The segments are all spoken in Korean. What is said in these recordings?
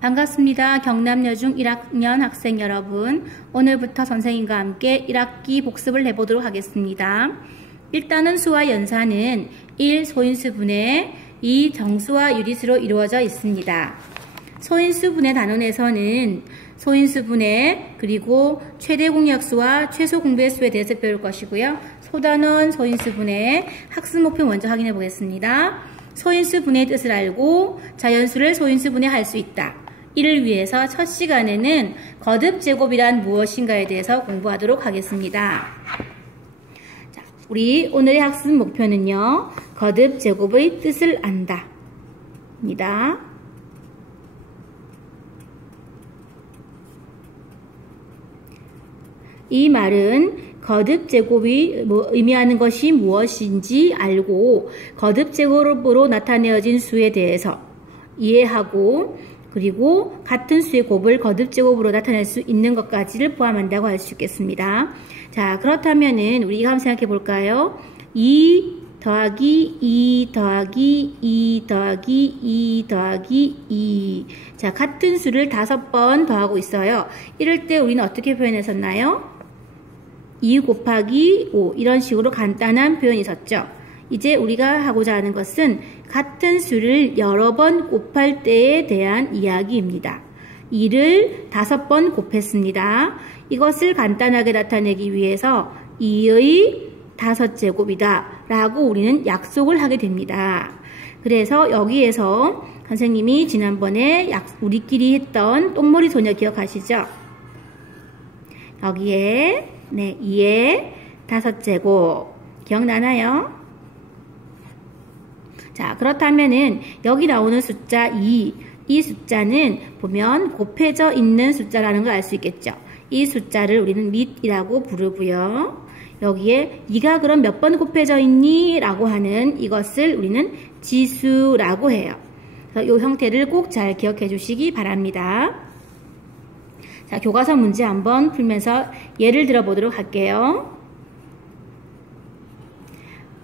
반갑습니다. 경남여중 1학년 학생 여러분, 오늘부터 선생님과 함께 1학기 복습을 해보도록 하겠습니다. 일단은 수와 연산은 1. 소인수분해, 2. 정수와 유리수로 이루어져 있습니다. 소인수분해 단원에서는 소인수분해, 그리고 최대 공약수와 최소 공배수에 대해서 배울 것이고요. 소단원 소인수분해, 학습 목표 먼저 확인해 보겠습니다. 소인수분해의 뜻을 알고 자연수를 소인수분해할 수 있다. 이를 위해서 첫 시간에는 거듭제곱이란 무엇인가에 대해서 공부하도록 하겠습니다. 자, 우리 오늘의 학습 목표는요, 거듭제곱의 뜻을 안다 입니다. 이 말은 거듭제곱이 의미하는 것이 무엇인지 알고 거듭제곱으로 나타내어진 수에 대해서 이해하고, 그리고 같은 수의 곱을 거듭제곱으로 나타낼 수 있는 것까지를 포함한다고 할 수 있겠습니다. 자, 그렇다면은 우리 이거 한번 생각해 볼까요? 2 더하기 2 더하기 2 더하기 2 더하기 2. 자, 같은 수를 5번 더하고 있어요. 이럴 때 우리는 어떻게 표현했었나요? 2 곱하기 5, 이런 식으로 간단한 표현이 있었죠. 이제 우리가 하고자 하는 것은 같은 수를 여러 번 곱할 때에 대한 이야기입니다. 2를 5번 곱했습니다. 이것을 간단하게 나타내기 위해서 2의 5제곱이다 라고 우리는 약속을 하게 됩니다. 그래서 여기에서 선생님이 지난번에 우리끼리 했던 똥머리 소녀 기억하시죠? 여기에 2의 5제곱 기억나나요? 자, 그렇다면은 여기 나오는 숫자 2, 이 숫자는 보면 곱해져 있는 숫자라는 걸 알 수 있겠죠. 이 숫자를 우리는 밑이라고 부르고요. 여기에 2가 그럼 몇 번 곱해져 있니? 라고 하는 이것을 우리는 지수라고 해요. 그래서 이 형태를 꼭 잘 기억해 주시기 바랍니다. 자, 교과서 문제 한번 풀면서 예를 들어 보도록 할게요.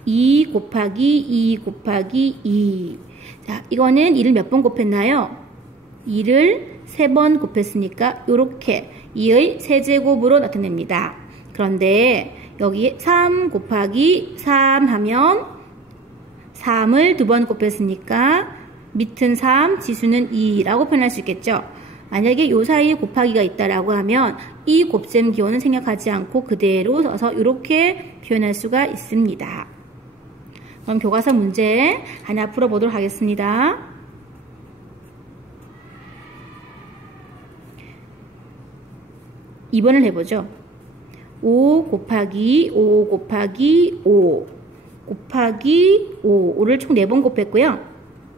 2 곱하기 2 곱하기 2. 자, 이거는 2를 몇 번 곱했나요? 2를 3번 곱했으니까 이렇게 2의 세제곱으로 나타냅니다. 그런데 여기 3 곱하기 3 하면 3을 2번 곱했으니까 밑은 3, 지수는 2라고 표현할 수 있겠죠. 만약에 요 사이에 곱하기가 있다라고 하면 이 곱셈 기호는 생략하지 않고 그대로 써서 이렇게 표현할 수가 있습니다. 그럼 교과서 문제 하나 풀어보도록 하겠습니다. 2번을 해보죠. 5 곱하기 5 곱하기 5 곱하기 5, 5를 총 4번 곱했고요.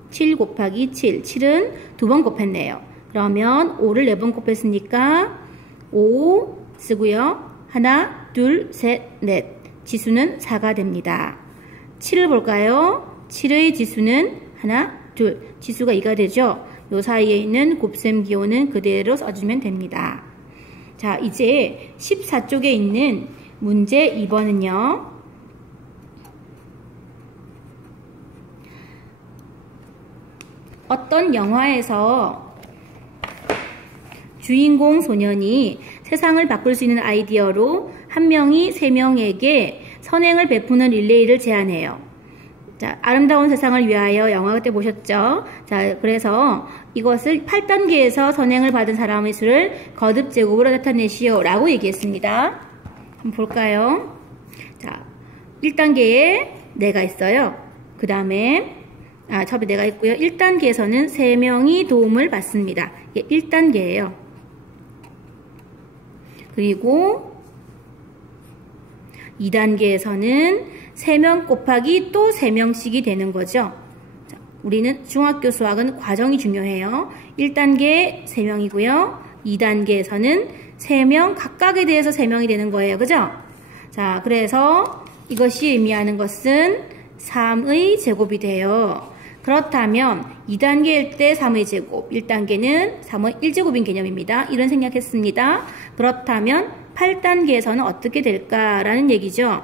7 곱하기 7, 7은 2번 곱했네요. 그러면 5를 4번 곱했으니까 5 쓰고요. 하나, 둘, 셋, 넷. 지수는 4가 됩니다. 7을 볼까요? 7의 지수는 하나, 둘. 지수가 2가 되죠? 요 사이에 있는 곱셈 기호는 그대로 써주면 됩니다. 자, 이제 14쪽에 있는 문제 2번은요. 어떤 영화에서 주인공 소년이 세상을 바꿀 수 있는 아이디어로 한 명이 3명에게 선행을 베푸는 릴레이를 제안해요. 자, 아름다운 세상을 위하여 영화 그때 보셨죠? 자, 그래서 이것을 8단계에서 선행을 받은 사람의 수를 거듭제곱으로 나타내시오 라고 얘기했습니다. 한번 볼까요? 자, 1단계에 내가 있어요. 그 다음에 처음에 내가 있고요. 1단계에서는 3명이 도움을 받습니다. 이게 1단계예요. 그리고 2단계에서는 3명 곱하기 또 3명씩이 되는 거죠. 자, 우리는 중학교 수학은 과정이 중요해요. 1단계 3명이고요. 2단계에서는 3명 각각에 대해서 3명이 되는 거예요. 그죠? 자, 그래서 이것이 의미하는 것은 3의 제곱이 돼요. 그렇다면 2단계일 때 3의 제곱, 1단계는 3의 1제곱인 개념입니다. 이런 생각했습니다. 그렇다면 8단계에서는 어떻게 될까라는 얘기죠.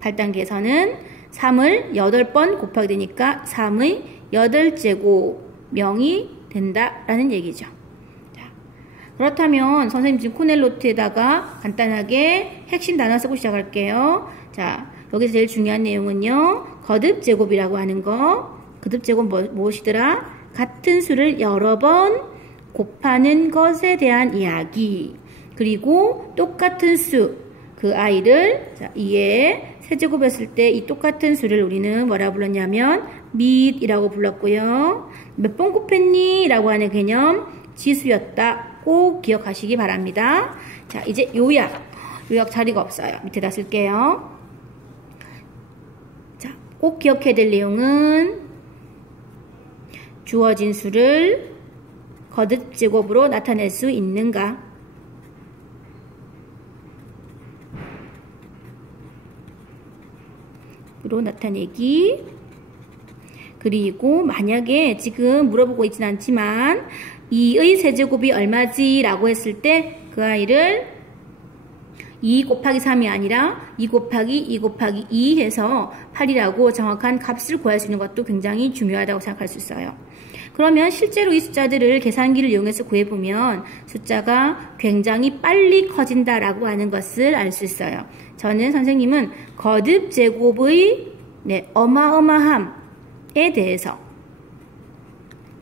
8단계에서는 3을 8번 곱하게 되니까 3의 8제곱 명이 된다라는 얘기죠. 자, 그렇다면 선생님 지금 코넬 노트에다가 간단하게 핵심 단어 쓰고 시작할게요. 자, 여기서 제일 중요한 내용은요. 거듭 제곱이라고 하는 거. 거듭 제곱 무엇이더라? 같은 수를 여러 번 곱하는 것에 대한 이야기. 그리고 똑같은 수, 그 아이를 자, 2의 세제곱했을 때 이 똑같은 수를 우리는 뭐라 불렀냐면 밑이라고 불렀고요. 몇 번 곱했니? 라고 하는 개념 지수였다. 꼭 기억하시기 바랍니다. 자, 이제 요약 자리가 없어요. 밑에다 쓸게요. 자, 꼭 기억해야 될 내용은 주어진 수를 거듭 제곱으로 나타낼 수 있는가? 로 나타내기. 그리고 만약에 지금 물어보고 있진 않지만 2의 세제곱이 얼마지? 라고 했을 때 그 아이를 2 곱하기 3이 아니라 2 곱하기 2 해서 8이라고 정확한 값을 구할 수 있는 것도 굉장히 중요하다고 생각할 수 있어요. 그러면 실제로 이 숫자들을 계산기를 이용해서 구해보면 숫자가 굉장히 빨리 커진다라고 하는 것을 알 수 있어요. 저는 선생님은 거듭 제곱의 어마어마함에 대해서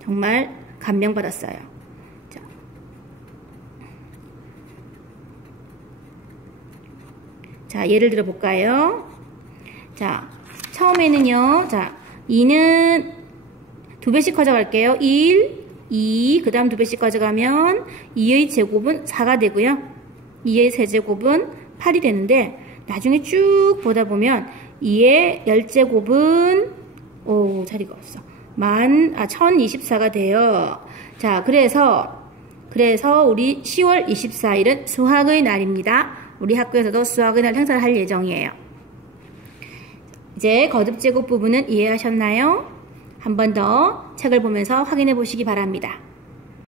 정말 감명받았어요. 자, 예를 들어 볼까요? 자, 처음에는요. 자, 2는 2배씩 커져갈게요. 1, 2, 그 다음 2배씩 커져가면 2의 제곱은 4가 되고요. 2의 세제곱은 8이 되는데 나중에 쭉 보다 보면 2의 열제곱은 자리가 없어. 1024가 돼요. 자, 그래서 우리 10월 24일은 수학의 날입니다. 우리 학교에서도 수학의 날 행사를 할 예정이에요. 이제 거듭 제곱 부분은 이해하셨나요? 한 번 더 책을 보면서 확인해 보시기 바랍니다.